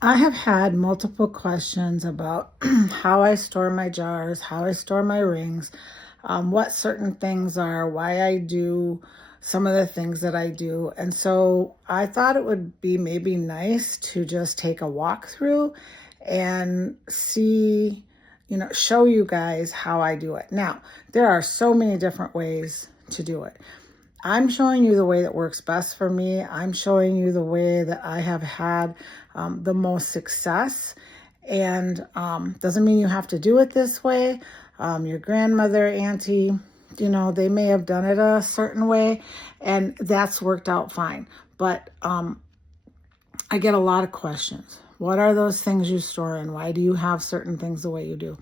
I have had multiple questions about how I store my jars, how I store my rings, what certain things are, why I do some of the things that I do. And so I thought it would be maybe nice to just take a walkthrough and see, show you guys how I do it. Now, there are so many different ways to do it. I'm showing you the way that works best for me. I'm showing you the way that I have had the most success. And doesn't mean you have to do it this way. Your grandmother, auntie, they may have done it a certain way, and that's worked out fine. But I get a lot of questions. What are those things you store in? Why do you have certain things the way you do?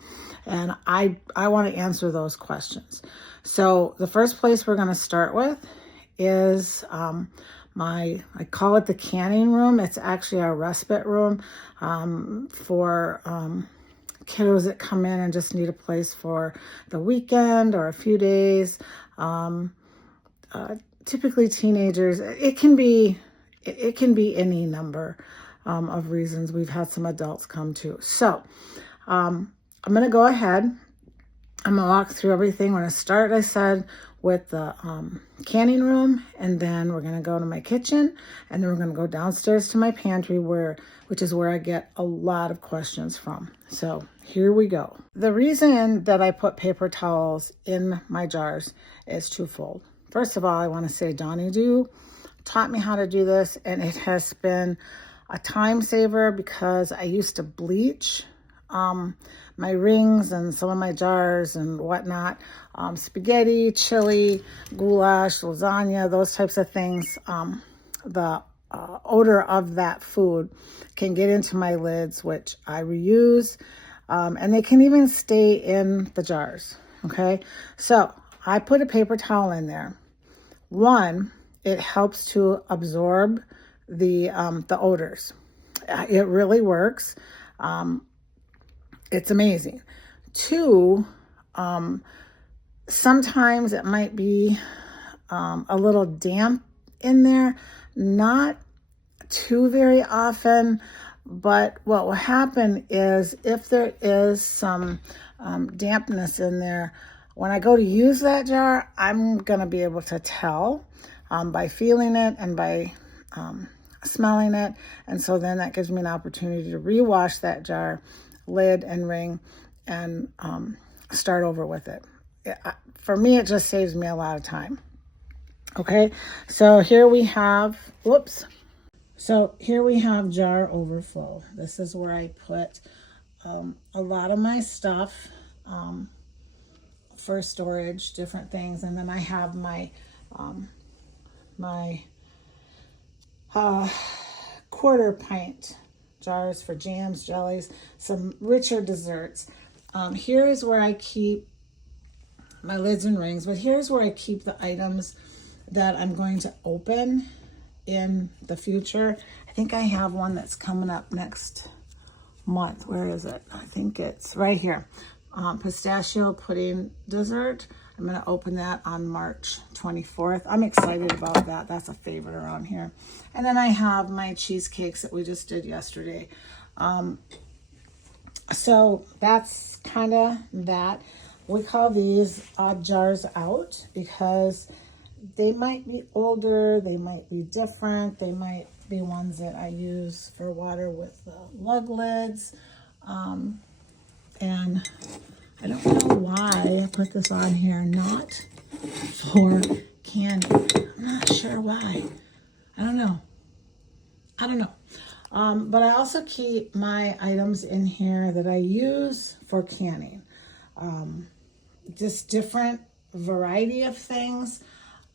And I want to answer those questions. So the first place we're going to start with is I call it the canning room. It's actually our respite room for kiddos that come in and just need a place for the weekend or a few days. Typically teenagers. It can be any number of reasons. We've had some adults come too. So I'm going to go ahead. I'm going to walk through everything. We're going to start, I said, with the canning room, and then we're going to go to my kitchen, and then we're going to go downstairs to my pantry, which is where I get a lot of questions from. So here we go. The reason that I put paper towels in my jars is twofold. First of all, I want to say Donnie Doo taught me how to do this, and it has been a time saver because I used to bleach my rings and some of my jars and whatnot, spaghetti, chili, goulash, lasagna, those types of things. The odor of that food can get into my lids, which I reuse, and they can even stay in the jars. Okay, so I put a paper towel in there. One, it helps to absorb the odors. It really works. It's amazing. Two, sometimes it might be a little damp in there, not too very often, but what will happen is if there is some dampness in there, when I go to use that jar, I'm going to be able to tell by feeling it and by smelling it. And so then that gives me an opportunity to rewash that jar, lid and ring, and start over with it. For me, it just saves me a lot of time. Okay, so here we have, jar overflow. This is where I put a lot of my stuff for storage, different things, and then I have my quarter pint jars for jams, jellies, some richer desserts. Here is where I keep my lids and rings, but here's where I keep the items that I'm going to open in the future. I think I have one that's coming up next month. Where is it? I think it's right here. Pistachio pudding dessert. I'm going to open that on March 24th. I'm excited about that. That's a favorite around here. And then I have my cheesecakes that we just did yesterday. So that's kind of that. We call these jars out because they might be older, they might be different, they might be ones that I use for water with lug lids. And I don't know why I put this on here, not for candy. I'm not sure why. I don't know. But I also keep my items in here that I use for canning. Just different variety of things.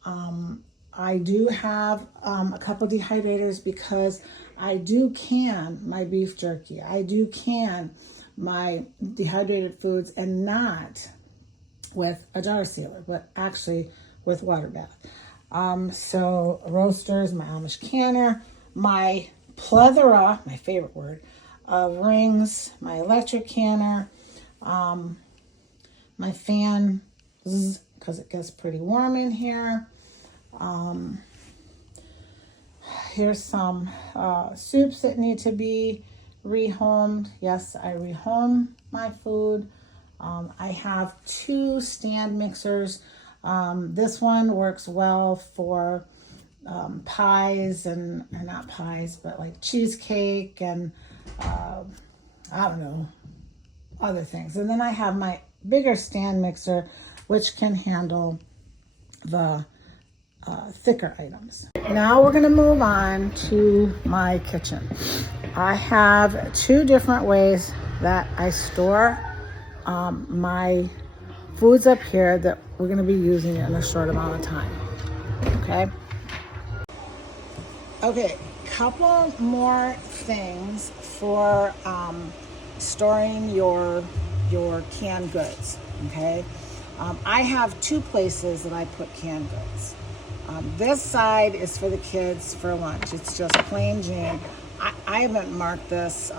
I do have a couple dehydrators because I do can my beef jerky. I do can my dehydrated foods, and not with a jar sealer, but actually with water bath. So roasters, my Amish canner, my plethora, my favorite word, of rings, my electric canner, my fan, because it gets pretty warm in here. Here's some soups that need to be rehomed. Yes, I rehome my food. I have 2 stand mixers. This one works well for pies and or not pies, but like cheesecake and I don't know, other things. And then I have my bigger stand mixer, which can handle the thicker items. Now we're going to move on to my kitchen. I have 2 different ways that I store my foods up here that we're going to be using in a short amount of time. Okay, couple more things for storing your canned goods. Okay, I have 2 places that I put canned goods. This side is for the kids for lunch. It's just plain Jane. I haven't marked this.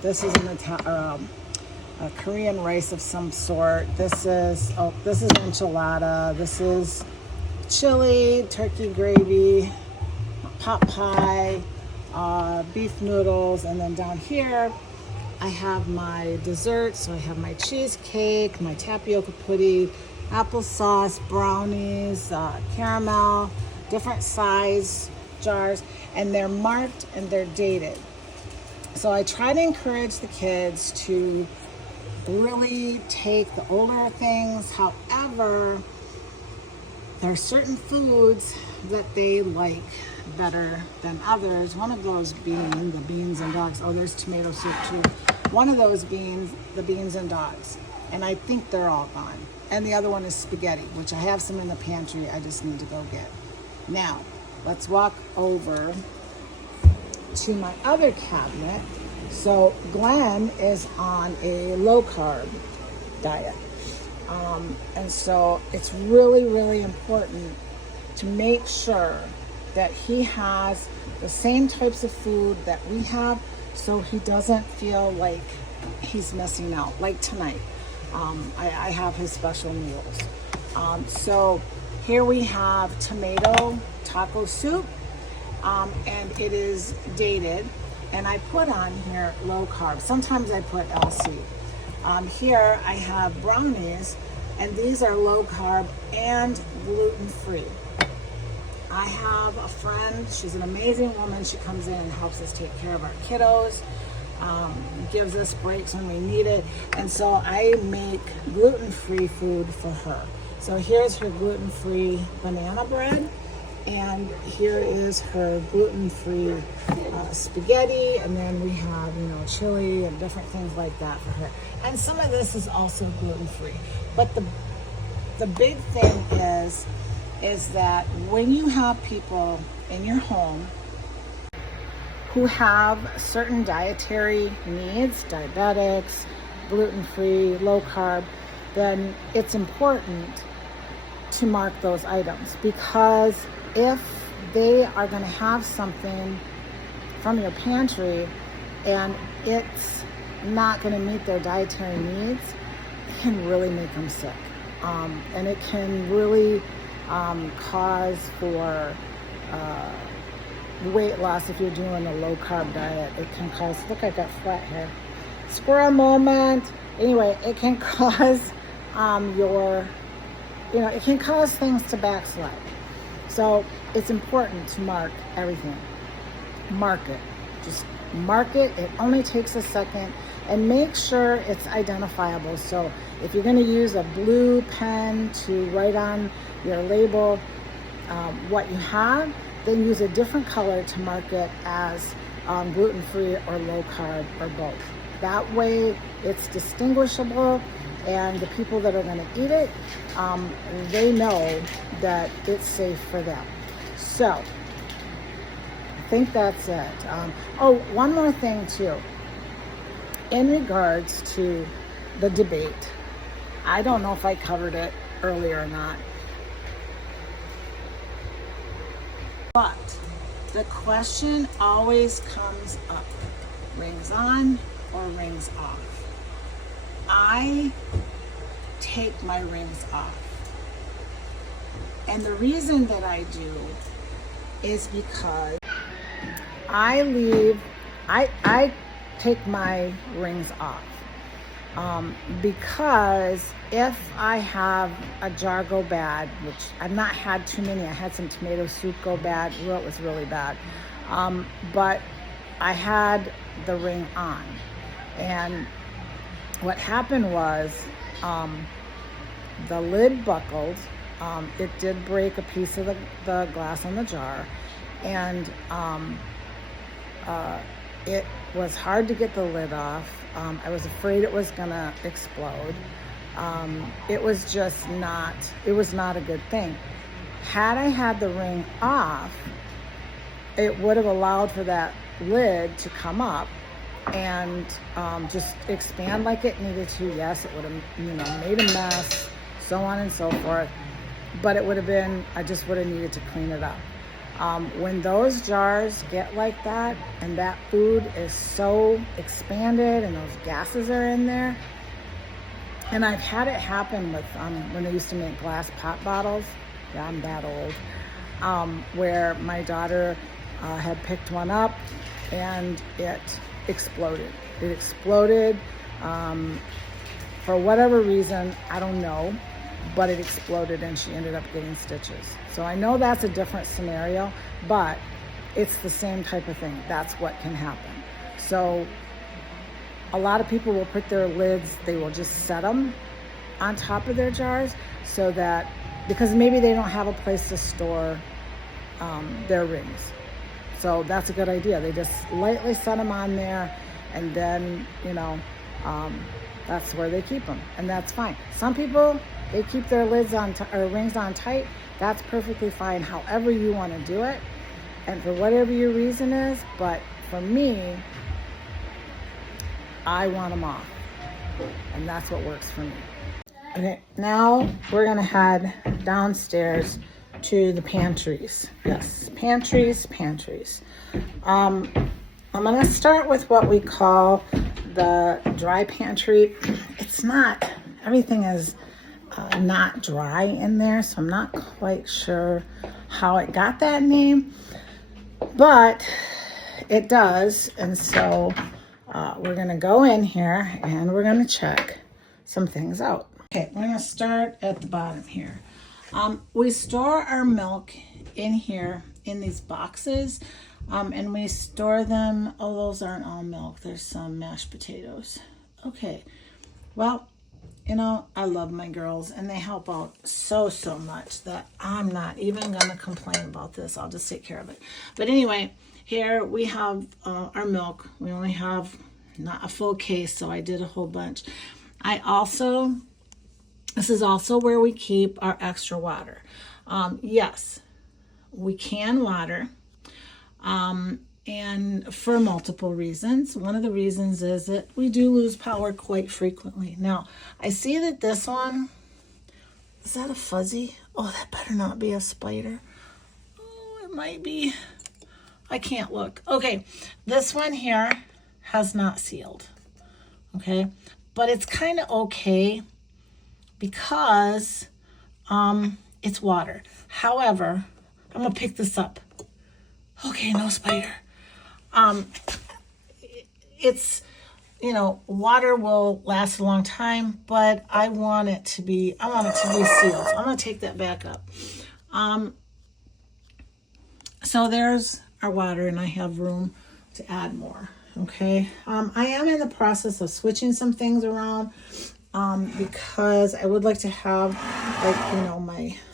This is a Korean rice of some sort. This is enchilada. This is chili, turkey gravy, pot pie, beef noodles, and then down here I have my desserts. So I have my cheesecake, my tapioca pudding, applesauce, brownies, caramel, different size jars, and they're marked and they're dated. So I try to encourage the kids to really take the older things. However, there are certain foods that they like better than others. One of those being the beans and dogs. Oh, there's tomato soup too. One of those being the beans and dogs. And I think they're all gone. And the other one is spaghetti, which I have some in the pantry. I just need to go get. Now, let's walk over to my other cabinet. So Glenn is on a low carb diet. And so it's really, really important to make sure that he has the same types of food that we have, so he doesn't feel like he's missing out. Like tonight, I have his special meals. So here we have tomato taco soup, and it is dated, and I put on here low carb. Sometimes I put LC. Here I have brownies, and these are low carb and gluten free. I have a friend, she's an amazing woman. She comes in and helps us take care of our kiddos, gives us breaks when we need it. And so I make gluten-free food for her. So here's her gluten-free banana bread, and here is her gluten-free spaghetti, and then we have, chili and different things like that for her. And some of this is also gluten-free. But the big thing is that when you have people in your home who have certain dietary needs, diabetics, gluten-free, low carb, then it's important to mark those items, because if they are going to have something from your pantry and it's not going to meet their dietary needs, it can really make them sick. And it can really cause for weight loss if you're doing a low carb diet. It can cause, look, I got flat hair. Squirrel moment. Anyway, it can cause it can cause things to backslide. So it's important to mark everything. Mark it. Just mark it. It only takes a second, and make sure it's identifiable. So if you're going to use a blue pen to write on your label what you have, then use a different color to mark it as gluten-free or low carb or both. That way it's distinguishable, and the people that are going to eat it, they know that it's safe for them. So I think that's it. One more thing too. In regards to the debate, I don't know if I covered it earlier or not, but the question always comes up: rings on or rings off? I take my rings off. And the reason that I do is because I take my rings off. Because if I have a jar go bad, which I've not had too many, I had some tomato soup go bad. Well, it was really bad. But I had the ring on, and what happened was the lid buckled. It did break a piece of the glass on the jar, and it was hard to get the lid off. I was afraid it was gonna explode. It was just not, it was not a good thing. Had I had the ring off, it would have allowed for that lid to come up and just expand like it needed to. Yes, it would have, made a mess, so on and so forth. But it would have been, I just would have needed to clean it up. When those jars get like that and that food is so expanded and those gases are in there, and I've had it happen with when they used to make glass pop bottles. Yeah, I'm that old. Where my daughter had picked one up and it exploded. It exploded for whatever reason, I don't know, but it exploded and she ended up getting stitches. So I know that's a different scenario, but it's the same type of thing. That's what can happen. So a lot of people will put their lids, they will just set them on top of their jars so that, because maybe they don't have a place to store their rings. So that's a good idea. They just lightly set them on there, and then, that's where they keep them, and that's fine. Some people, they keep their lids on or rings on tight. That's perfectly fine, however you want to do it, and for whatever your reason is. But for me, I want them off, and that's what works for me. Okay, now we're gonna head downstairs to the pantries. Yes, pantries. I'm gonna start with what we call the dry pantry. It's not, everything is not dry in there, so I'm not quite sure how it got that name, but it does. And so we're gonna go in here and we're gonna check some things out. Okay, we're gonna start at the bottom here. We store our milk in here in these boxes, and we store them. Oh, those aren't all milk. There's some mashed potatoes. Okay, well, I love my girls, and they help out so much that I'm not even gonna complain about this. I'll just take care of it. But anyway, here we have our milk. We only have not a full case, so I did a whole bunch. This is also where we keep our extra water. Yes, we can water, and for multiple reasons. One of the reasons is that we do lose power quite frequently. Now, I see that this one, is that a fuzzy? Oh, that better not be a spider. Oh, it might be. I can't look. Okay, this one here has not sealed. Okay, but it's kind of okay because it's water. However, I'm gonna pick this up. Okay, no spider. It's, water will last a long time, but I want it to be sealed. So I'm gonna take that back up. So there's our water, and I have room to add more. Okay, I am in the process of switching some things around because I would like to have,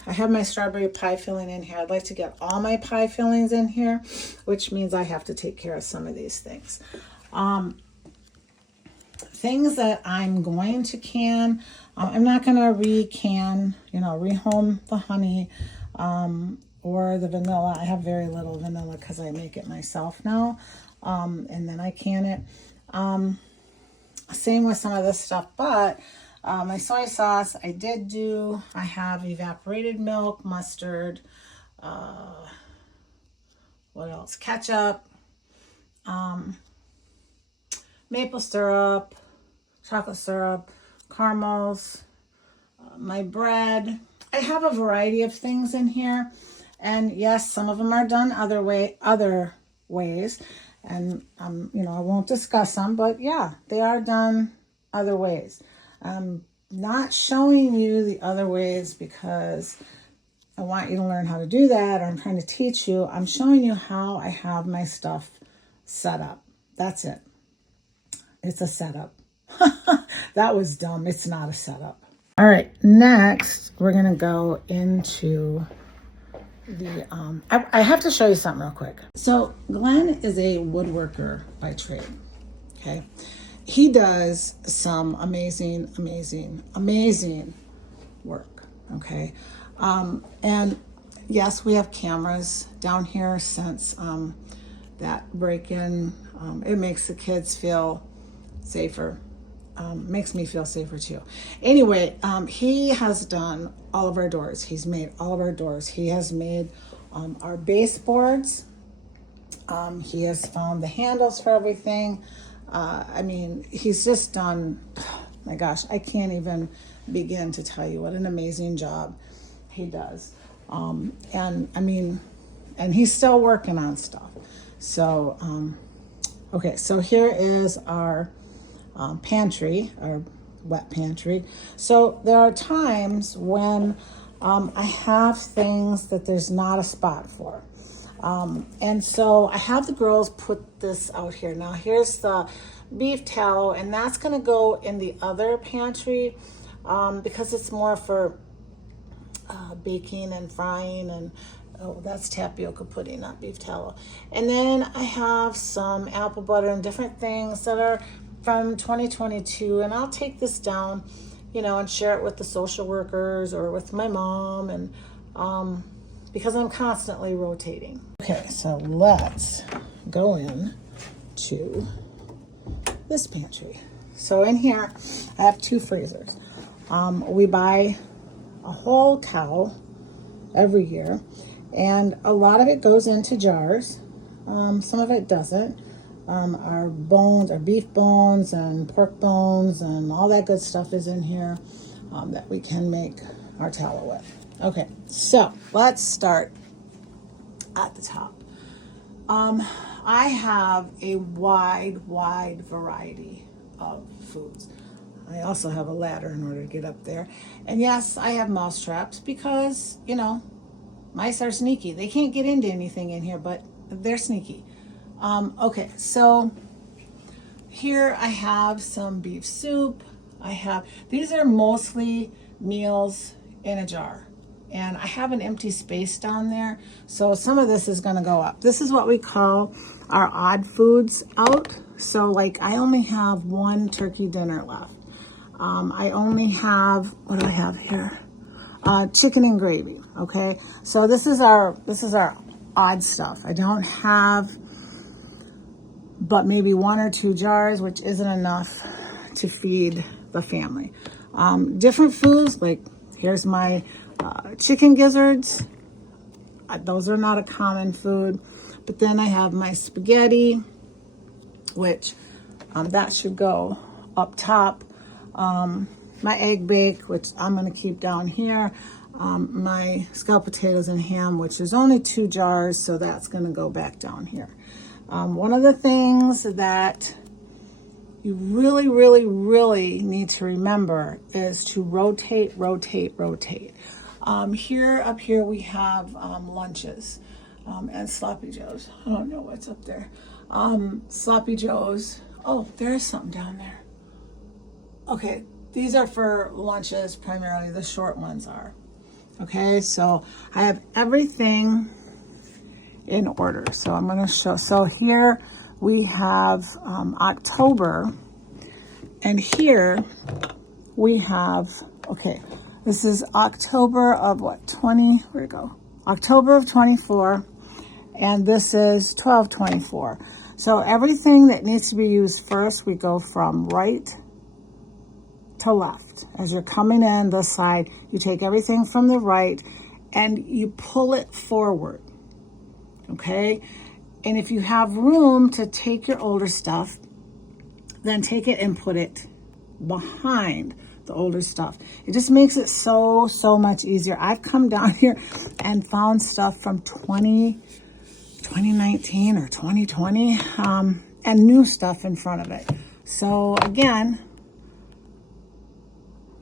I have my strawberry pie filling in here. I'd like to get all my pie fillings in here, which means I have to take care of some of these things. Things that I'm going to can, I'm not going to re-can, rehome the honey or the vanilla. I have very little vanilla because I make it myself now, and then I can it. Same with some of this stuff, but my soy sauce, I have evaporated milk, mustard, what else? Ketchup, maple syrup, chocolate syrup, caramels, my bread. I have a variety of things in here, and yes, some of them are done other ways, And, you know, I won't discuss them, but yeah, they are done other ways. I'm not showing you the other ways because I want you to learn how to do that, or I'm trying to teach you. I'm showing you how I have my stuff set up. That's it. It's a setup. That was dumb. It's not a setup. All right, next we're gonna go into the, I have to show you something real quick. So Glenn is a woodworker by trade, okay? He does some amazing work, okay? And yes, we have cameras down here since that break-in. It makes the kids feel safer. Makes me feel safer too. Anyway, he has done all of our doors. He's made all of our doors. He has made our baseboards. He has found the handles for everything. I mean, he's just done, my gosh, I can't even begin to tell you what an amazing job he does. And I mean, and he's still working on stuff. So, okay, so here is our pantry, or wet pantry. So there are times when I have things that there's not a spot for. And so I have the girls put this out here. Now here's the beef tallow, and that's gonna go in the other pantry because it's more for baking and frying, and oh, that's tapioca pudding, not beef tallow. And then I have some apple butter and different things that are from 2022, and I'll take this down, you know, and share it with the social workers or with my mom, and because I'm constantly rotating. Okay, so let's go in to this pantry. So in here, I have 2 freezers. We buy a whole cow every year, and a lot of it goes into jars. Some of it doesn't. Our bones, our beef bones and pork bones and all that good stuff is in here that we can make our tallow with. Okay, so let's start at the top. I have a wide variety of foods. I also have a ladder in order to get up there. And yes, I have mouse traps because, you know, mice are sneaky. They can't get into anything in here, but they're sneaky. Okay, so here I have some beef soup. These are mostly meals in a jar. And I have an empty space down there. So some of this is gonna go up. This is what we call our odd foods out. So like I only have 1 turkey dinner left. I only have, what do I have here? Chicken and gravy, okay? So this is our odd stuff. I don't have but maybe 1 or 2 jars, which isn't enough to feed the family. Different foods, like here's my chicken gizzards. Those are not a common food. But then I have my spaghetti, which that should go up top. My egg bake, which I'm gonna keep down here. My scalloped potatoes and ham, which is only 2 jars, so that's gonna go back down here. One of the things that you really need to remember is to rotate. Up here we have lunches and Sloppy Joes. I don't know what's up there. Sloppy Joes. Oh, there's something down there. Okay, these are for lunches primarily. The short ones are. Okay, so I have everything in order. So I'm going to show. So here we have October, and here we have, okay, this is October of what, 20, where'd it go? October of 24, and this is 12/24. So everything that needs to be used first, we go from right to left. As you're coming in this side, you take everything from the right and you pull it forward. Okay, and if you have room to take your older stuff, then take it and put it behind the older stuff. It just makes it so much easier. I've come down here and found stuff from 2012 2019 or 2020, and new stuff in front of it. So again,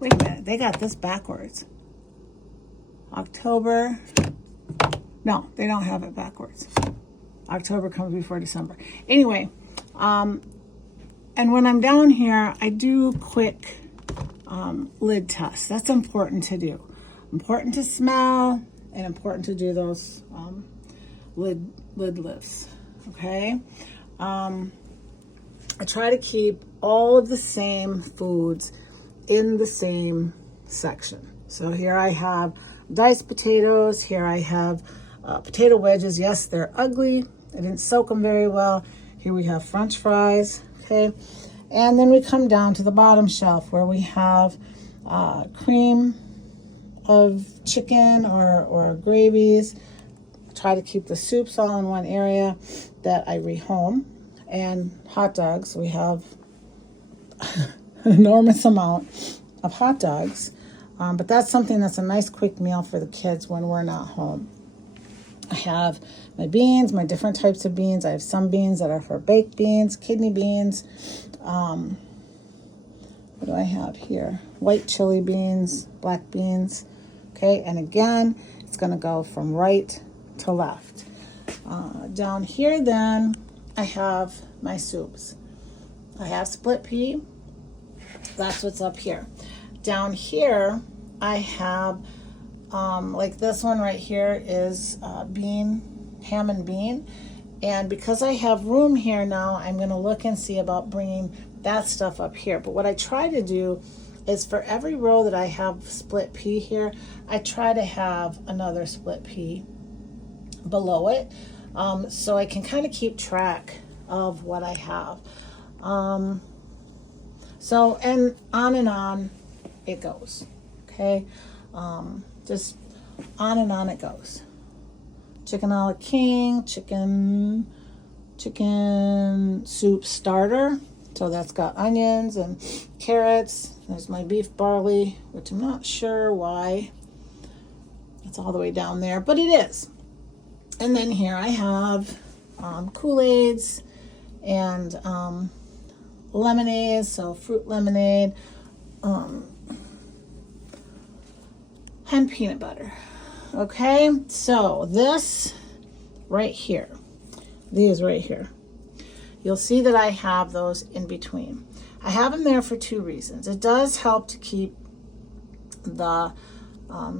wait a minute, they got this backwards. October, no, they don't have it backwards. October comes before December. Anyway, and when I'm down here, I do quick lid tests. That's important to do. Important to smell and important to do those lid lifts, okay? I try to keep all of the same foods in the same section. So here I have diced potatoes. Here I have potato wedges. Yes, they're ugly. I didn't soak them very well. Here we have French fries, okay? And then we come down to the bottom shelf where we have cream of chicken or gravies. Try to keep the soups all in one area that I rehome. And hot dogs, we have an enormous amount of hot dogs. But that's something that's a nice quick meal for the kids when we're not home. I have my beans, my different types of beans. I have some beans that are for baked beans, kidney beans. What do I have here? White chili beans, black beans. Okay, and again, it's going to go from right to left. Down here then, I have my soups. I have split pea. That's what's up here. Down here, I have, like this one right here is ham and bean. And because I have room here now, I'm going to look and see about bringing that stuff up here. But what I try to do is for every row that I have split pea here, I try to have another split pea below it, so I can kind of keep track of what I have. So, and on it goes, okay? Just on and on it goes. Chicken a la king, chicken soup starter. So that's got onions and carrots. There's my beef barley, which I'm not sure why it's all the way down there, but it is. And then here I have Kool-Aids and lemonade, so fruit lemonade, and peanut butter. Okay, so this right here, these right here, you'll see that I have those in between. I have them there for two reasons. It does help to keep the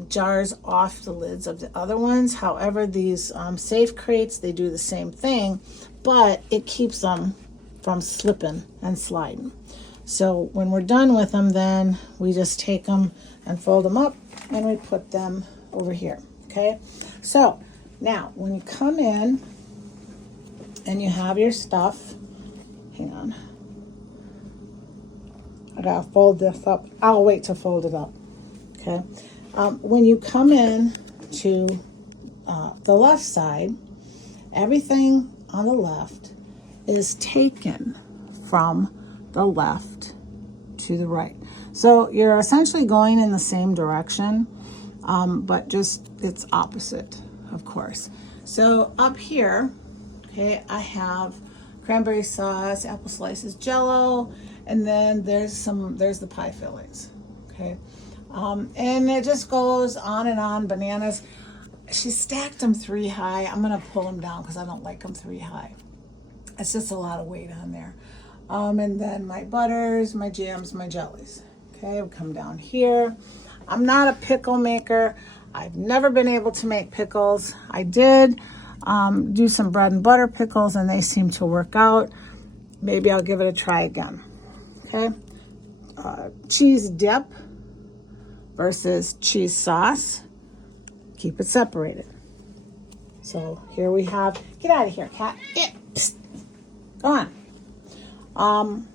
jars off the lids of the other ones. However, these safe crates, they do the same thing, but it keeps them from slipping and sliding. So when we're done with them, then we just take them and fold them up and we put them over here, okay? So now when you come in and you have your stuff, hang on, I gotta fold this up. I'll wait to fold it up, okay? When you come in to the left side, everything on the left is taken from the left to the right. So you're essentially going in the same direction, but just it's opposite, of course. So up here, okay, I have cranberry sauce, apple slices, Jell-O, and then there's the pie fillings, okay? And it just goes on and on. Bananas, she stacked them 3 high. I'm gonna pull them down because I don't like them 3 high. It's just a lot of weight on there. And then my butters, my jams, my jellies. Okay, we come down here. I'm not a pickle maker. I've never been able to make pickles. I did do some bread and butter pickles and they seem to work out. Maybe I'll give it a try again. Okay, cheese dip versus cheese sauce. Keep it separated. So here we have, get out of here, cat. Psst. Go on.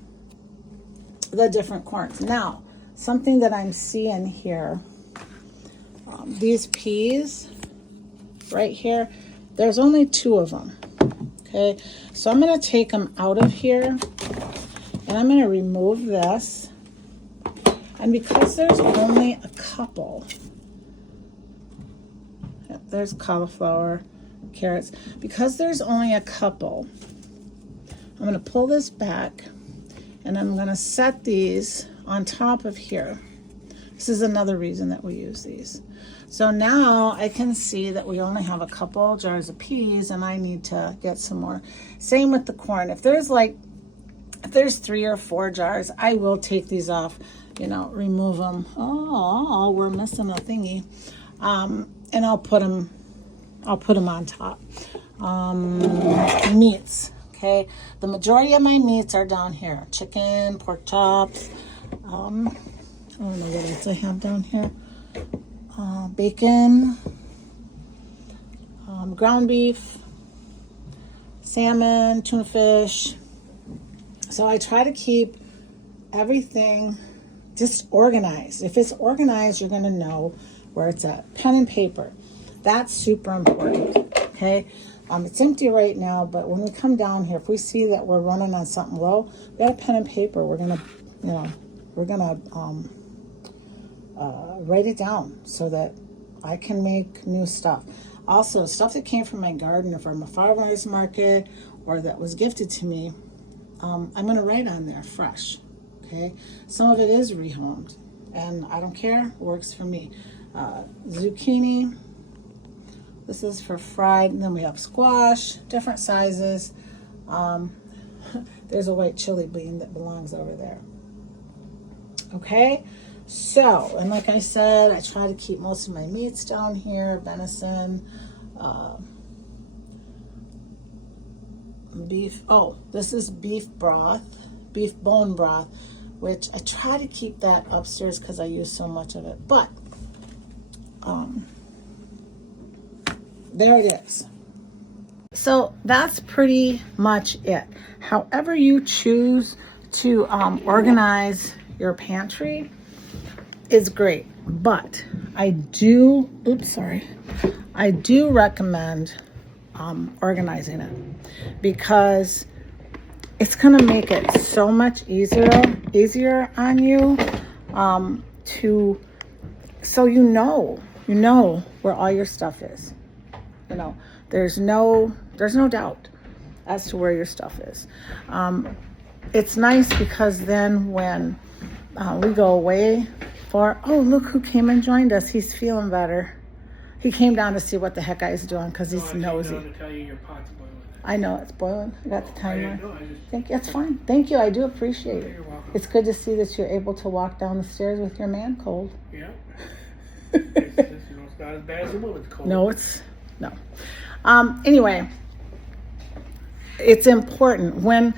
The different corns. Now, something that I'm seeing here, these peas right here, there's only 2 of them. Okay, so I'm going to take them out of here and I'm going to remove this. And because there's only a couple, there's cauliflower, carrots. Because there's only a couple, I'm going to pull this back and I'm going to set these on top of here. This is another reason that we use these. So now I can see that we only have a couple jars of peas and I need to get some more. Same with the corn. If there's 3 or 4 jars, I will take these off, you know, remove them. Oh, we're missing a thingy. And I'll put them on top. Meats, okay? The majority of my meats are down here. Chicken, pork chops. I don't know what else I have down here. Bacon, ground beef, salmon, tuna fish. So I try to keep everything just organized. If it's organized, you're going to know where it's at. Pen and paper. That's super important. Okay. It's empty right now, but when we come down here, if we see that we're running on something low, we got a pen and paper. We're going to, you know, write it down so that I can make new stuff. Also, stuff that came from my garden or from a farmer's market or that was gifted to me, I'm going to write on there fresh. Okay. Some of it is rehomed and I don't care. Works for me. Zucchini. This is for fried. And then we have squash, different sizes. There's a white chili bean that belongs over there. Okay. So, and like I said, I try to keep most of my meats down here. Venison, beef. Oh, this is beef broth, beef bone broth, which I try to keep that upstairs because I use so much of it. But, there it is. So that's pretty much it. However you choose to organize your pantry is great, but I do recommend organizing it because it's gonna make it so much easier on you so you know where all your stuff is. You know, there's no doubt as to where your stuff is. It's nice because then when we go away oh, look who came and joined us. He's feeling better. He came down to see what the heck I was doing because he's nosy. To tell you your pot's boiling. I know it's boiling. I got the timer. Thank you. That's Yeah. fine. Thank you. I do appreciate it. You're welcome. It's good to see that you're able to walk down the stairs with your man cold. Yeah. It's not as bad as a woman's cold. No. Anyway, it's important when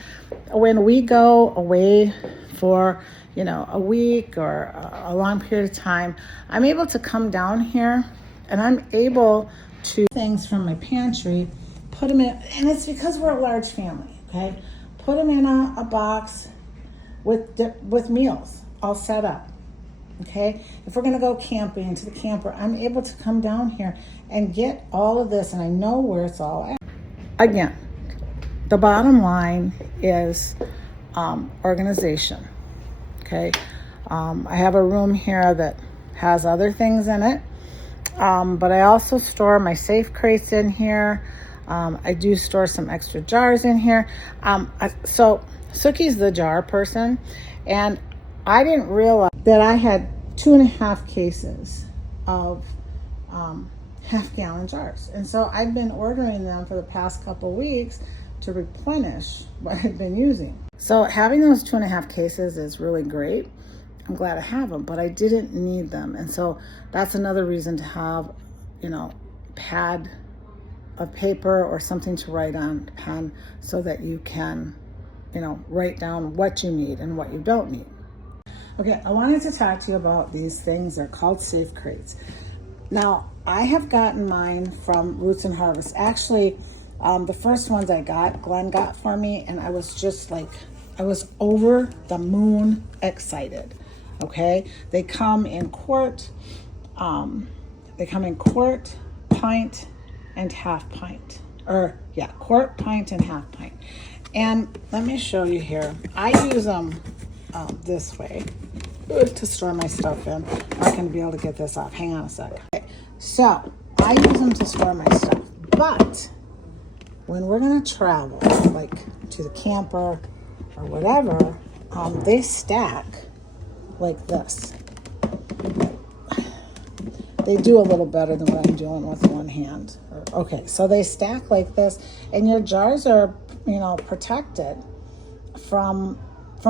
we go away for, you know, a week or a long period of time, I'm able to come down here and I'm able to things from my pantry, put them in, and it's because we're a large family, okay? Put them in a box with meals all set up, okay? If we're gonna go camping to the camper, I'm able to come down here and get all of this and I know where it's all at. Again, the bottom line is organization. Okay, I have a room here that has other things in it, but I also store my safe crates in here. I do store some extra jars in here. So Suki's the jar person, and I didn't realize that I had 2.5 cases of half-gallon jars, and so I've been ordering them for the past couple weeks to replenish what I've been using. So having those 2.5 cases is really great. I'm glad I have them, but I didn't need them. And so that's another reason to have, you know, pad of paper or something to write on, pen, so that you can, you know, write down what you need and what you don't need. Okay, I wanted to talk to you about these things. They're called safe crates. Now, I have gotten mine from Roots and Harvest. Actually, the first ones I got, Glenn got for me, and I was just like, I was over the moon excited. Okay, they come in quart, pint, and half pint. Quart, pint, and half pint. And let me show you here. I use them this way to store my stuff in. I'm not going to be able to get this off. Hang on a sec. Okay. So I use them to store my stuff, But when we're going to travel, like to the camper or whatever, they stack like this. They do a little better than what I'm doing with one hand. Okay, so they stack like this, and your jars are, protected from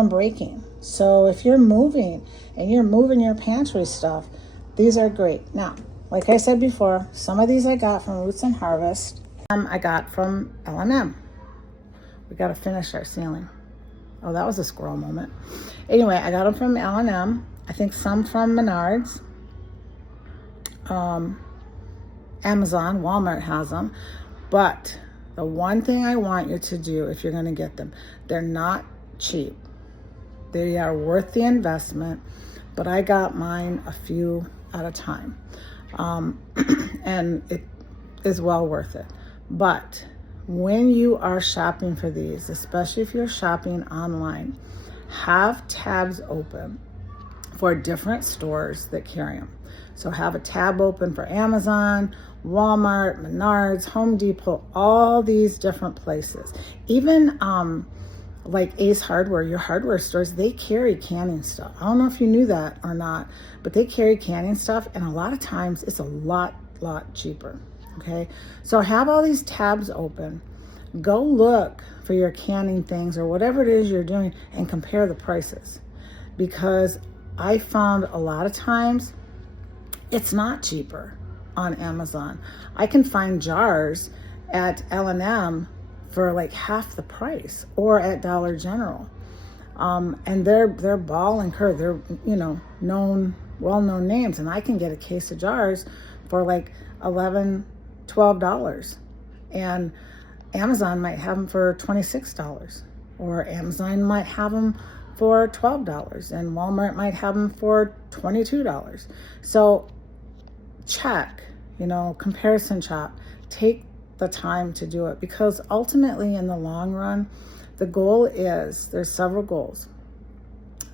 breaking. So if you're moving and you're moving your pantry stuff, these are great. Now, like I said before, some of these I got from Roots and Harvest. I got from L&M. We got to finish our ceiling. Oh, that was a squirrel moment. Anyway, I got them from L&M. I think some from Menards. Amazon, Walmart has them. But the one thing I want you to do if you're going to get them, they're not cheap. They are worth the investment, but I got mine a few at a time. And it is well worth it. But when you are shopping for these, especially if you're shopping online, have tabs open for different stores that carry them. So have a tab open for Amazon, Walmart, Menards, Home Depot, all these different places. Even like Ace Hardware, your hardware stores, they carry canning stuff. I don't know if you knew that or not, but they carry canning stuff, and a lot of times it's a lot cheaper. Okay, so have all these tabs open. Go look for your canning things or whatever it is you're doing and compare the prices, because I found a lot of times it's not cheaper on Amazon. I can find jars at L&M for like half the price, or at Dollar General. And they're Ball and Curve. They're, well-known names, and I can get a case of jars for like $11, $12. And Amazon might have them for $26, or Amazon might have them for $12, and Walmart might have them for $22. So check, comparison shop. Take the time to do it, because ultimately in the long run, the goal is, there's several goals.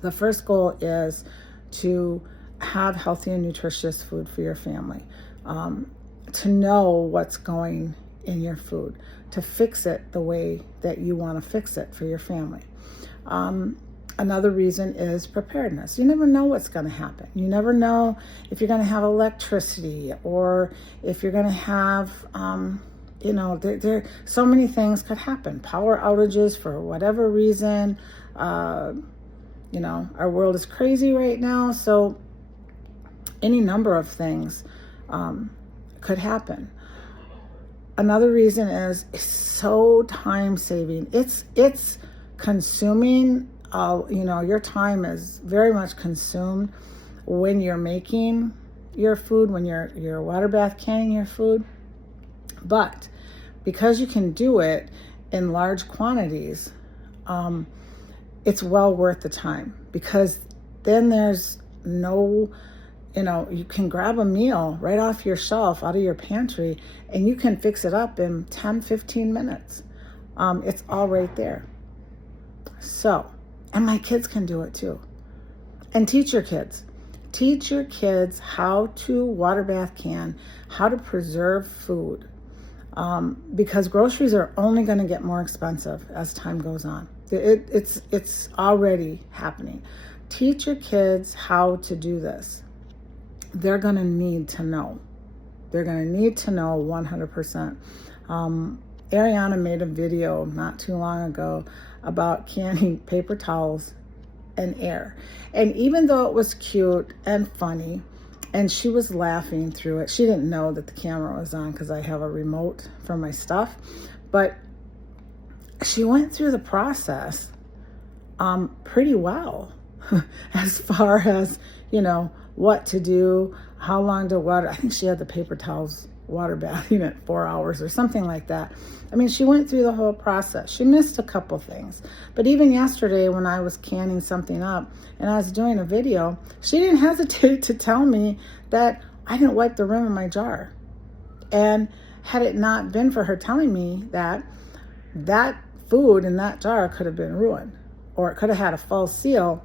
The first goal is to have healthy and nutritious food for your family, to know what's going in your food, to fix it the way that you want to fix it for your family. Another reason is preparedness. You never know what's going to happen. You never know if you're going to have electricity, or if you're going to have, there so many things could happen. Power outages for whatever reason. Our world is crazy right now, so any number of things could happen. Another reason is it's so time saving. It's consuming. Your time is very much consumed when you're making your food, when you're water bath canning your food. But because you can do it in large quantities, it's well worth the time, because then there's no, you can grab a meal right off your shelf, out of your pantry, and you can fix it up in 10, 15 minutes. It's all right there. So, and my kids can do it too. And teach your kids. Teach your kids how to water bath can, how to preserve food. Because groceries are only going to get more expensive as time goes on. It's already happening. Teach your kids how to do this. They're going to need to know. They're going to need to know 100%. Ariana made a video not too long ago about canning paper towels and air. And even though it was cute and funny, and she was laughing through it, she didn't know that the camera was on because I have a remote for my stuff. But she went through the process pretty well as far as, what to do, how long to water. I think she had the paper towels water bathing at 4 hours or something like that. I mean, she went through the whole process. She missed a couple things. But even yesterday when I was canning something up and I was doing a video, she didn't hesitate to tell me that I didn't wipe the rim of my jar. And had it not been for her telling me that, that food in that jar could have been ruined, or it could have had a false seal,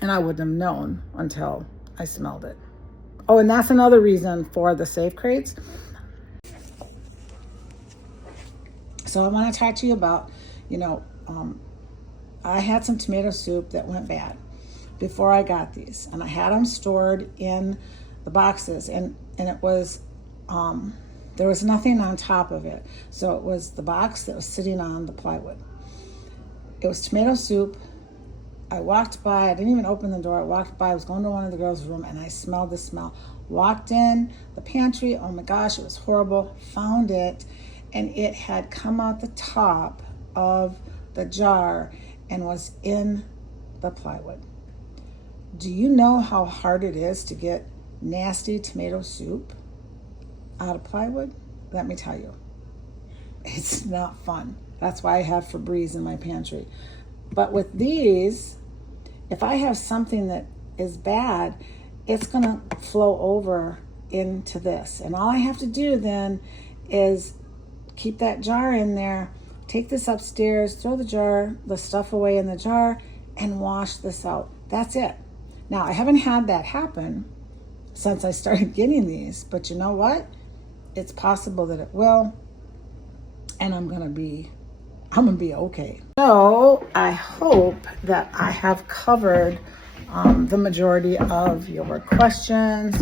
and I wouldn't have known until I smelled it. Oh, and that's another reason for the safe crates. So I want to talk to you about, I had some tomato soup that went bad before I got these, and I had them stored in the boxes, and it was, there was nothing on top of it. So it was the box that was sitting on the plywood. It was tomato soup. I walked by, I didn't even open the door. I walked by, I was going to one of the girls' room, and I smelled the smell. Walked in the pantry, oh my gosh, it was horrible. Found it, and it had come out the top of the jar and was in the plywood. Do you know how hard it is to get nasty tomato soup out of plywood? Let me tell you, it's not fun. That's why I have Febreze in my pantry. But with these, if I have something that is bad, it's gonna flow over into this. And all I have to do then is keep that jar in there, take this upstairs, throw the stuff away in the jar, and wash this out. That's it. Now, I haven't had that happen since I started getting these, but you know what? It's possible that it will, and I'm gonna be okay. So I hope that I have covered the majority of your questions.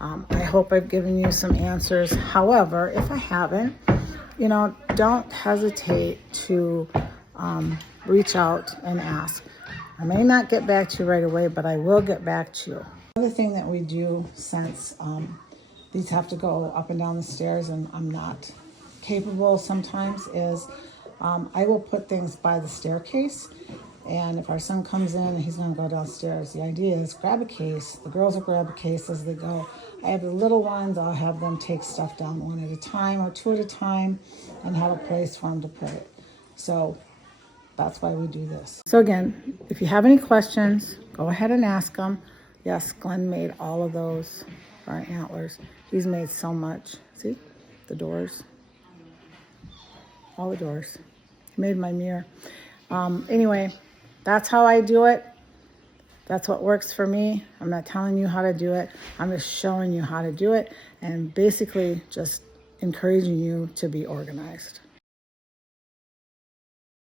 I hope I've given you some answers. However, if I haven't, don't hesitate to reach out and ask. I may not get back to you right away, but I will get back to you. Another thing that we do, since these have to go up and down the stairs and I'm not capable sometimes, is I will put things by the staircase. And if our son comes in and he's going to go downstairs, the idea is grab a case. The girls will grab a case as they go. I have the little ones. I'll have them take stuff down one at a time or two at a time and have a place for them to put it. So that's why we do this. So again, if you have any questions, go ahead and ask them. Yes, Glenn made all of those for our antlers. He's made so much. See the doors, all the doors. He made my mirror. Anyway, that's how I do it. That's what works for me. I'm not telling you how to do it. I'm just showing you how to do it and basically just encouraging you to be organized.